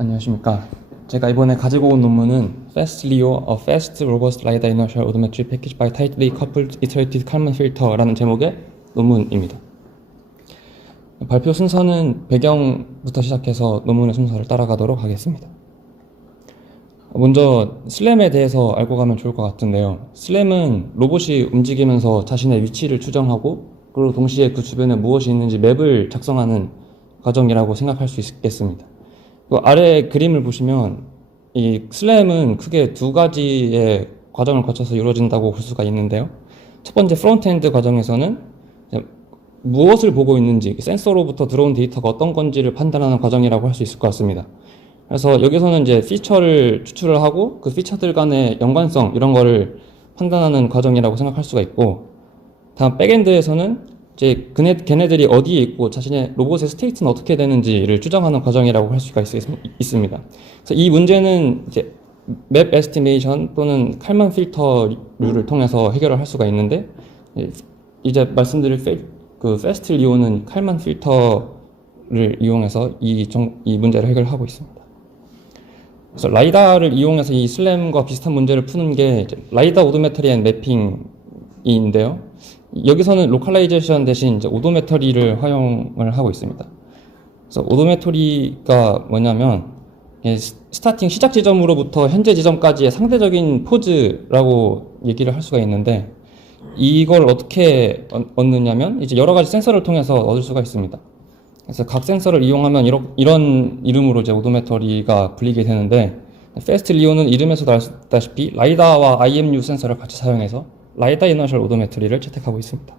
안녕하십니까. 제가 이번에 가지고 온 논문은 FastLEO, A Fast Robust LiDAR Inertial Odometry Package by Tightly Coupled Iterated Kalman Filter라는 제목의 논문입니다. 발표 순서는 배경부터 시작해서 논문의 순서를 따라가도록 하겠습니다. 먼저 슬램에 대해서 알고 가면 좋을 것 같은데요. 슬램은 로봇이 움직이면서 자신의 위치를 추정하고 그리고 동시에 그 주변에 무엇이 있는지 맵을 작성하는 과정이라고 생각할 수 있겠습니다. 그 아래 그림을 보시면 이 슬램은 크게 두 가지의 과정을 거쳐서 이루어진다고 볼 수가 있는데요. 첫 번째 프론트엔드 과정에서는 무엇을 보고 있는지, 센서로부터 들어온 데이터가 어떤 건지를 판단하는 과정이라고 할 수 있을 것 같습니다. 그래서 여기서는 이제 피처를 추출을 하고 그 피처들 간의 연관성 이런 거를 판단하는 과정이라고 생각할 수가 있고, 다음 백엔드에서는 이제 걔네들이 어디에 있고 자신의 로봇의 스테이트는 어떻게 되는지를 추정하는 과정이라고 할 수가 있습니다. 그래서 이 문제는 이제 맵 에스티메이션 또는 칼만 필터류를 통해서 해결을 할 수가 있는데, 이제 말씀드릴 그 FastLEO는 칼만 필터를 이용해서 이 문제를 해결하고 있습니다. 그래서 라이다를 이용해서 이 슬램과 비슷한 문제를 푸는 게 라이다 오도메트리 앤 매핑인데요. 여기서는 로컬라이제이션 대신 이제 오도메트리를 활용을 하고 있습니다. 그래서 오도메트리가 뭐냐면 스타팅 시작 지점으로부터 현재 지점까지의 상대적인 포즈라고 얘기를 할 수가 있는데, 이걸 어떻게 얻느냐면 이제 여러 가지 센서를 통해서 얻을 수가 있습니다. 그래서 각 센서를 이용하면 이런 이름으로 이제 오도메트리가 불리게 되는데, FastLEO는 이름에서도 알다시피 라이다와 IMU 센서를 같이 사용해서 라이다 이너셜 오도메트리를 채택하고 있습니다.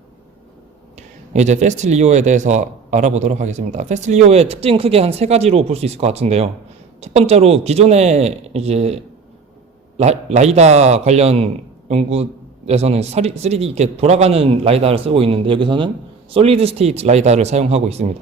이제 FastLEO에 대해서 알아보도록 하겠습니다. FastLEO의 특징 크게 한 세 가지로 볼 수 있을 것 같은데요. 첫 번째로 기존에 이제 라이다 관련 연구에서는 3D 이렇게 돌아가는 라이다를 쓰고 있는데, 여기서는 솔리드 스테이트 라이다를 사용하고 있습니다.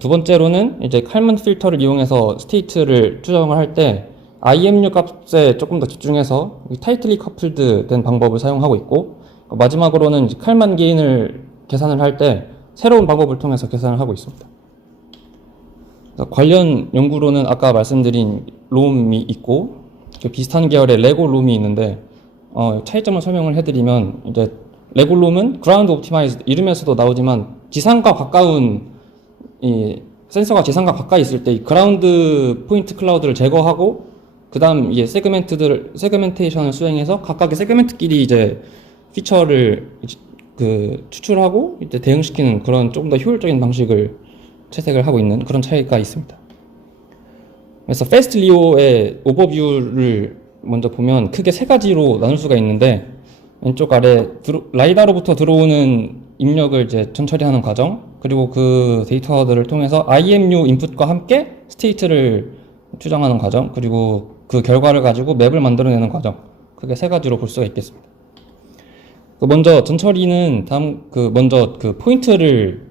두 번째로는 이제 칼만 필터를 이용해서 스테이트를 추정을 할 때 IMU 값에 조금 더 집중해서 타이틀리 커플드 된 방법을 사용하고 있고, 마지막으로는 이제 칼만 게인을 계산을 할 때 새로운 방법을 통해서 계산을 하고 있습니다. 관련 연구로는 아까 말씀드린 롬이 있고 비슷한 계열의 레고 롬이 있는데, 차이점을 설명을 해드리면 이제 레고 롬은 그라운드 옵티마이즈, 이름에서도 나오지만 지상과 가까운 이 센서가 지상과 가까이 있을 때 이 그라운드 포인트 클라우드를 제거하고 그 다음 이제 세그멘테이션을 수행해서 각각의 세그멘트끼리 이제 피처를 추출하고 이제 대응시키는 그런 조금 더 효율적인 방식을 채택을 하고 있는 그런 차이가 있습니다. 그래서 FastLEO의 오버뷰를 먼저 보면 크게 세 가지로 나눌 수가 있는데, 왼쪽 아래 라이다로부터 들어오는 입력을 이제 천처리하는 과정, 그리고 그 데이터들을 통해서 IMU 인풋과 함께 스테이트를 추정하는 과정, 그리고 그 결과를 가지고 맵을 만들어내는 과정, 크게 세 가지로 볼 수가 있겠습니다. 먼저 전처리는 먼저 그 포인트를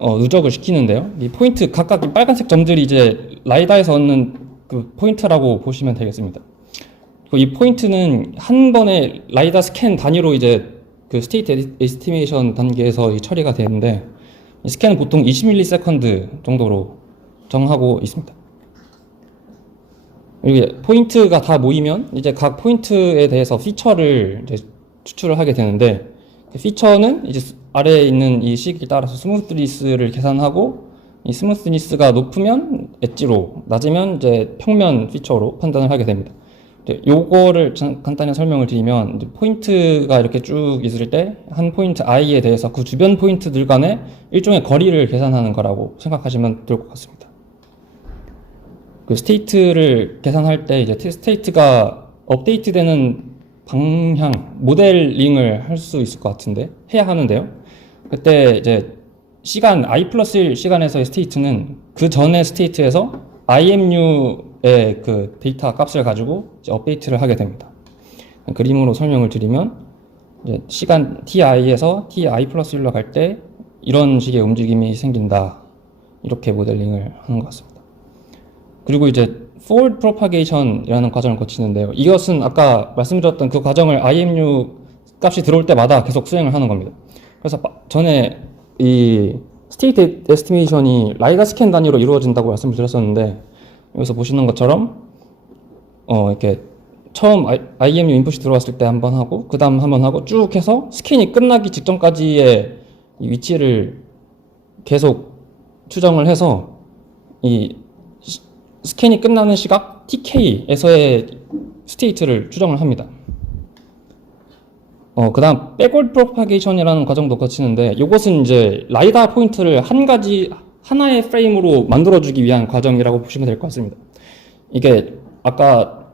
누적을 시키는데요. 이 포인트 각각 이 빨간색 점들이 이제 라이다에서 얻는 그 포인트라고 보시면 되겠습니다. 이 포인트는 한 번에 라이다 스캔 단위로 이제 그 스테이트 에스티메이션 단계에서 처리가 되는데, 이 스캔은 보통 20ms 정도로 정하고 있습니다. 이게 포인트가 다 모이면 이제 각 포인트에 대해서 피처를 이제 추출을 하게 되는데, 그 피처는 이제 아래에 있는 이 식에 따라서 스무스니스를 계산하고, 이 스무스니스가 높으면 엣지로, 낮으면 이제 평면 피처로 판단을 하게 됩니다. 요거를 간단히 설명을 드리면, 이제 포인트가 이렇게 쭉 있을 때 한 포인트 i에 대해서 그 주변 포인트들 간의 일종의 거리를 계산하는 거라고 생각하시면 될 것 같습니다. 그 스테이트를 계산할 때 이제 스테이트가 업데이트되는 방향, 모델링을 할 수 있을 것 같은데, 해야 하는데요. 그때 이제 시간 i 플러스 1 시간에서의 스테이트는 그 전의 스테이트에서 IMU의 그 데이터 값을 가지고 이제 업데이트를 하게 됩니다. 그림으로 설명을 드리면, 이제 시간 ti에서 ti 플러스 1로 갈 때 이런 식의 움직임이 생긴다, 이렇게 모델링을 하는 것 같습니다. 그리고 이제 forward propagation이라는 과정을 거치는데요. 이것은 아까 말씀드렸던 그 과정을 IMU 값이 들어올 때마다 계속 수행을 하는 겁니다. 그래서 전에 이 스테이트 에스티메이션이 라이다 스캔 단위로 이루어진다고 말씀을 드렸었는데, 여기서 보시는 것처럼 이렇게 처음 IMU 인풋이 들어왔을 때 한번 하고 그 다음 한번 하고 쭉 해서 스캔이 끝나기 직전까지의 이 위치를 계속 추정을 해서 이 스캔이 끝나는 시각 TK에서의 스테이트를 추정을 합니다. 그 다음 백월드 프로파게이션이라는 과정도 거치는데 이것은 이제 라이다 포인트를 하나의 프레임으로 만들어주기 위한 과정이라고 보시면 될 것 같습니다. 이게 아까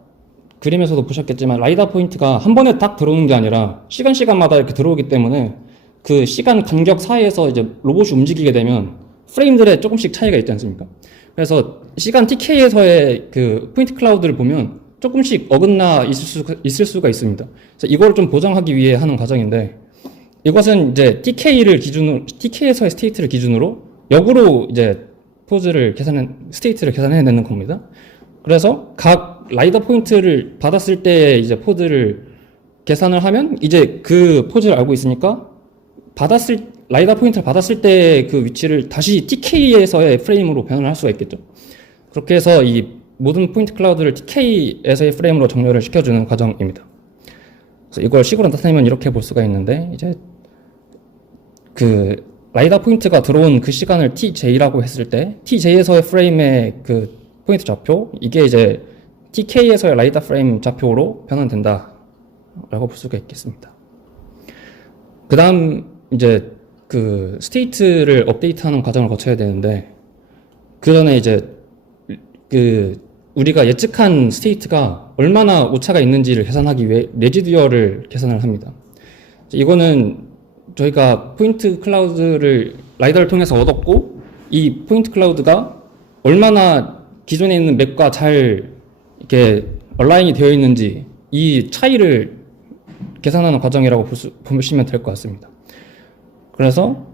그림에서도 보셨겠지만 라이다 포인트가 한 번에 딱 들어오는 게 아니라 시간마다 이렇게 들어오기 때문에 그 시간 간격 사이에서 이제 로봇이 움직이게 되면 프레임들에 조금씩 차이가 있지 않습니까? 그래서 시간 TK에서의 그 포인트 클라우드를 보면 조금씩 어긋나 있을 수가 있습니다. 그래서 이걸 좀 보정하기 위해 하는 과정인데 이것은 이제 TK에서의 스테이트를 기준으로 역으로 이제 스테이트를 계산해내는 겁니다. 그래서 각 라이더 포인트를 받았을 때 이제 포드를 계산을 하면 이제 그 포즈를 알고 있으니까 라이더 포인트를 받았을 때 그 위치를 다시 TK에서의 프레임으로 변환을 할 수가 있겠죠. 그렇게 해서 이 모든 포인트 클라우드를 TK에서의 프레임으로 정렬을 시켜주는 과정입니다. 그래서 이걸 식으로 나타내면 이렇게 볼 수가 있는데 이제 그 라이더 포인트가 들어온 그 시간을 TJ라고 했을 때 TJ에서의 프레임의 그 포인트 좌표 이게 이제 TK에서의 라이더 프레임 좌표로 변환된다 라고 볼 수가 있겠습니다. 그 다음 이제 그 스테이트를 업데이트하는 과정을 거쳐야 되는데 그 전에 이제 그 우리가 예측한 스테이트가 얼마나 오차가 있는지를 계산하기 위해 레지듀얼을 계산을 합니다. 이거는 저희가 포인트 클라우드를 라이더를 통해서 얻었고 이 포인트 클라우드가 얼마나 기존에 있는 맵과 잘 이렇게 얼라인이 되어 있는지 이 차이를 계산하는 과정이라고 보시면 될 것 같습니다. 그래서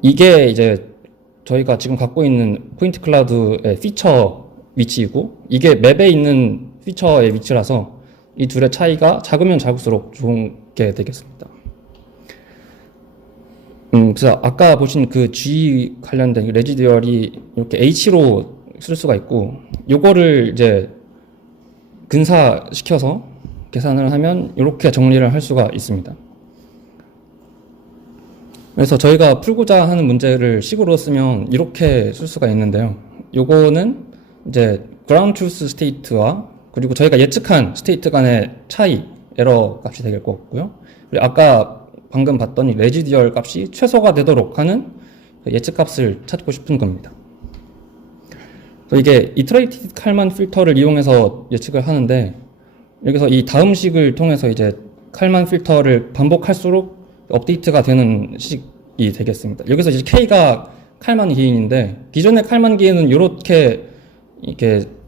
이게 이제 저희가 지금 갖고 있는 포인트 클라우드의 피처 위치이고 이게 맵에 있는 피처의 위치라서 이 둘의 차이가 작으면 작을수록 좋은 게 되겠습니다. 그래서 아까 보신 그 G 관련된 레지듀얼이 이렇게 H로 쓸 수가 있고 요거를 이제 근사시켜서 계산을 하면 이렇게 정리를 할 수가 있습니다. 그래서 저희가 풀고자 하는 문제를 식으로 쓰면 이렇게 쓸 수가 있는데요. 요거는 이제 ground truth state와 그리고 저희가 예측한 스테이트 간의 차이, 에러 값이 될 것 같고요. 그리고 아까 방금 봤던 이 레지듀얼 값이 최소가 되도록 하는 예측 값을 찾고 싶은 겁니다. 그래서 이게 이터레이티드 칼만 필터를 이용해서 예측을 하는데 여기서 이 다음식을 통해서 이제 칼만 필터를 반복할수록 업데이트가 되는 식이 되겠습니다. 여기서 이제 K가 칼만 게인인데 기존의 칼만 게인은 이렇게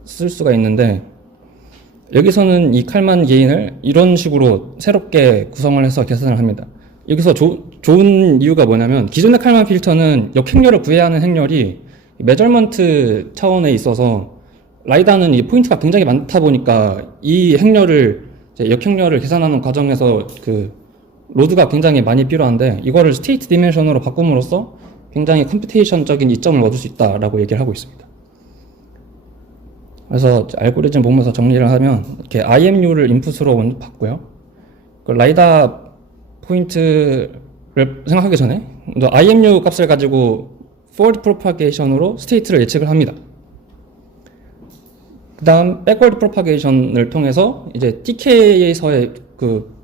쓸 수가 있는데 여기서는 이 칼만 게인을 이런 식으로 새롭게 구성을 해서 계산을 합니다. 여기서 좋은 이유가 뭐냐면 기존의 칼만 필터는 역행렬을 구해야 하는 행렬이 메저먼트 차원에 있어서 라이다는 이 포인트가 굉장히 많다 보니까 이 역행렬을 계산하는 과정에서 그 로드가 굉장히 많이 필요한데 이거를 스테이트 디멘션으로 바꿈으로써 굉장히 컴퓨테이션적인 이점을 얻을 수 있다라고 얘기를 하고 있습니다. 그래서 알고리즘 보면서 정리를 하면 이렇게 IMU를 인풋으로 먼저 받고요. 그 라이다 포인트를 생각하기 전에 먼저 IMU 값을 가지고 forward propagation으로 스테이트를 예측을 합니다. 그 다음 backward propagation을 통해서 이제 TK에서의 그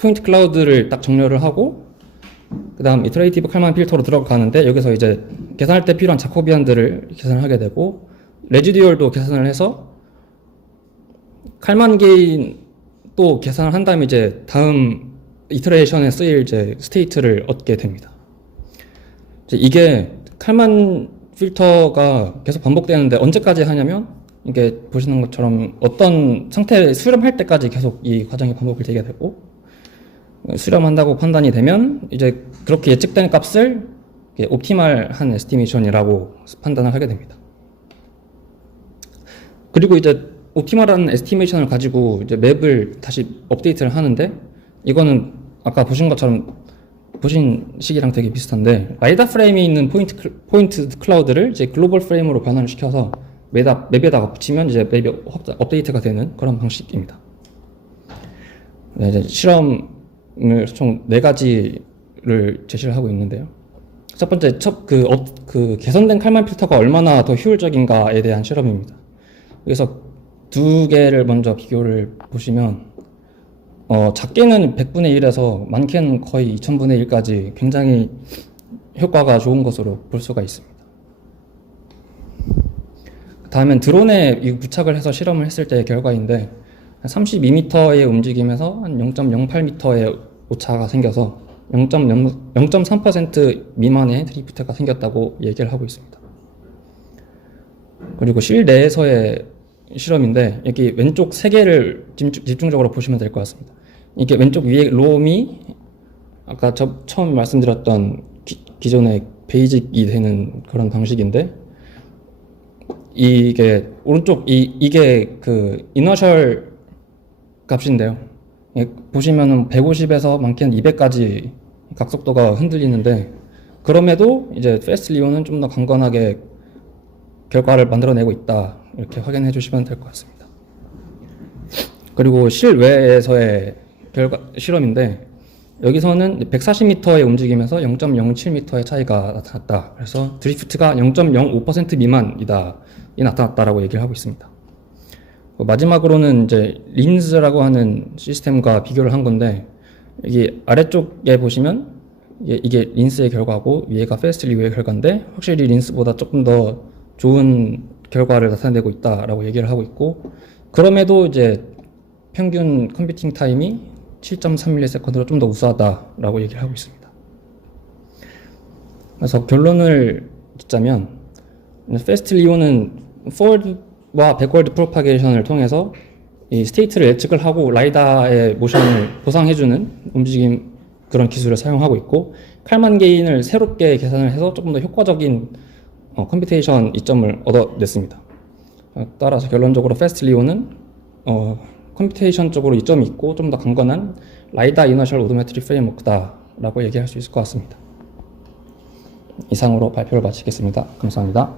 포인트 클라우드를 딱 정렬을 하고 그 다음 이터레이티브 칼만 필터로 들어가는데 여기서 이제 계산할 때 필요한 자코비안들을 계산을 하게 되고 레지듀얼도 계산을 해서 칼만 게인 또 계산을 한 다음에 이제 다음 이터레이션에 쓰일 이제 스테이트를 얻게 됩니다. 이게 칼만 필터가 계속 반복되는데 언제까지 하냐면 이게 보시는 것처럼 어떤 상태에 수렴할 때까지 계속 이 과정이 반복이 되게 되고 수렴한다고 판단이 되면 이제 그렇게 예측된 값을 옵티멀한 에스티메이션이라고 판단을 하게 됩니다. 그리고 이제 옵티멀한 에스티메이션을 가지고 이제 맵을 다시 업데이트를 하는데 이거는 아까 보신 식이랑 되게 비슷한데 라이다 프레임이 있는 포인트 클라우드를 이제 글로벌 프레임으로 변환을 시켜서 맵에다가 붙이면 이제 맵이 업데이트가 되는 그런 방식입니다. 네, 이제 실험을 총 4가지를 제시를 하고 있는데요. 첫 번째, 그 개선된 칼만 필터가 얼마나 더 효율적인가에 대한 실험입니다. 그래서 2개를 먼저 비교를 보시면, 작게는 100분의 1에서 많게는 거의 2000분의 1까지 굉장히 효과가 좋은 것으로 볼 수가 있습니다. 다음엔 드론에 부착을 해서 실험을 했을 때의 결과인데, 32m의 움직임에서 한 0.08m의 오차가 생겨서 0.3% 미만의 드리프트가 생겼다고 얘기를 하고 있습니다. 그리고 실내에서의 실험인데, 여기 왼쪽 3개를 집중적으로 보시면 될 것 같습니다. 이게 왼쪽 위에 롬이 아까 처음 말씀드렸던 기존의 베이직이 되는 그런 방식인데, 이게 오른쪽 이게 그 이너셜 값인데요. 보시면은 150에서 많게는 200까지 각속도가 흔들리는데, 그럼에도 이제 패스트리온은 좀 더 강건하게 결과를 만들어내고 있다, 이렇게 확인해 주시면 될 것 같습니다. 그리고 실외에서의 실험인데, 여기서는 140m의 움직임에서 0.07m의 차이가 나타났다. 그래서 드리프트가 0.05% 미만이다, 이 나타났다라고 얘기를 하고 있습니다. 마지막으로는 이제 린스라고 하는 시스템과 비교를 한 건데, 여기 아래쪽에 보시면 이게 린스의 결과고 위에가 패스트리오의 결과인데, 확실히 린스보다 조금 더 좋은 결과를 나타내고 있다라고 얘기를 하고 있고, 그럼에도 이제 평균 컴퓨팅 타임이 7.3ms로 좀 더 우수하다라고 얘기를 하고 있습니다. 그래서 결론을 듣자면, 패스트리오는 포워드와 백워드 프로파게이션을 통해서 이 스테이트를 예측을 하고 라이다의 모션을 보상해주는 움직임, 그런 기술을 사용하고 있고, 칼만 게인을 새롭게 계산을 해서 조금 더 효과적인 컴퓨테이션 이점을 얻어냈습니다. 따라서 결론적으로 패스트리오는 컴퓨테이션 쪽으로 이점이 있고 좀 더 강건한 라이다 이너셜 오도메트리 프레임워크다 라고 얘기할 수 있을 것 같습니다. 이상으로 발표를 마치겠습니다. 감사합니다.